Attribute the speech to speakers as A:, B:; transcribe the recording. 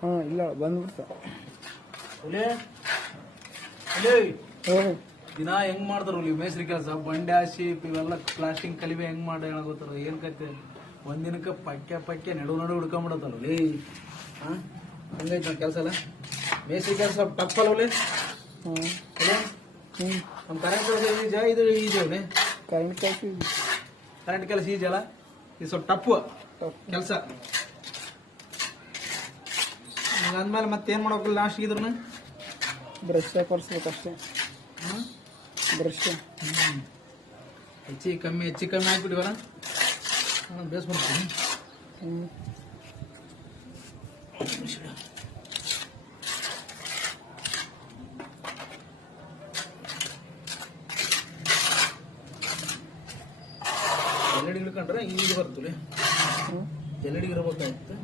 A: ಹಾಂ ಇಲ್ಲ ಬಂದ್ಬಿಡ್ತ.
B: ಒಲೆ ಒಲೆ
A: ಹೋಗಿ
B: ದಿನ ಹೆಂಗ್ ಮಾಡ್ತಾರ ಇಲ್ಲಿ ಮೇಸ್ರಿ ಕೆಲಸ ಬಂಡೆ ಹಾಸಿ ಇವೆಲ್ಲ ಪ್ಲಾಸ್ಟಿಂಗ್ ಕಲಿವೆ ಹೆಂಗ್ ಮಾಡಿ ಹೇಳಾಗೋತಾರ ಏನ್ ಕತೆ ಒಂದಿನಕ್ಕ ಪಕ್ಕೆ ಪಕ್ಕೆ ನಡು ನಡು ಹುಡ್ಕೊಂಬಿಡತ್ತಲ್ಲ ಲೇ ಹಾ? ಹಂಗೈತೆ ನಮ್ಮ ಕೆಲಸ ಅಲ್ಲ ಮೇಸ್ರಿ ಕೆಲಸ ಟಫ್ ಅಲ್ಲ ಒಲೆ
A: ಹಾಂ.
B: ಒಲೆ
A: ಹ್ಞೂ
B: ನಮ್ಮ ಕರೆಂಟ್ ಕೆಲಸ ಈಜ ಇದು ಈಜ
A: ಕರೆಂಟ್ ಕಾಯ್ತಿ
B: ಕರೆಂಟ್ ಕೆಲಸ ಈಜ ಅಲ್ಲ ಇದು ಸ್ವಲ್ಪ ಟಫ್ ಕೆಲಸ. ಅಂದ್ಮೇಲೆ ಮತ್ತೇನ್ ಮಾಡ್ಬೇಕು ಲಾಸ್ಟ್ ಇದ್ರು
A: ಬ್ರಷ್ ಕೊರ್ಸ್ಬೇಕಷ್ಟೇ
B: ಹ್ಮ್
A: ಬ್ರಷ್.
B: ಹೆಚ್ಚಿಗೆ ಕಮ್ಮಿ ಹೆಚ್ಚಿಗೆ ಕಮ್ಮಿ ಹಾಕ್ಬಿಟ್ಟಿವಲ್ಲ ಬೇಸ್ಬಿಡ್ತೀನಿ
A: ಹ್ಞೂ
B: ಎಲ್ಲೆಡಿಗೆ ಇಡ್ಕೊಂಡ್ರೆ ಈಗ ಬರ್ತದೆ. ಎಲ್ಲೆಡಿಗೆ ಇರ್ಬೇಕಾಗಿತ್ತು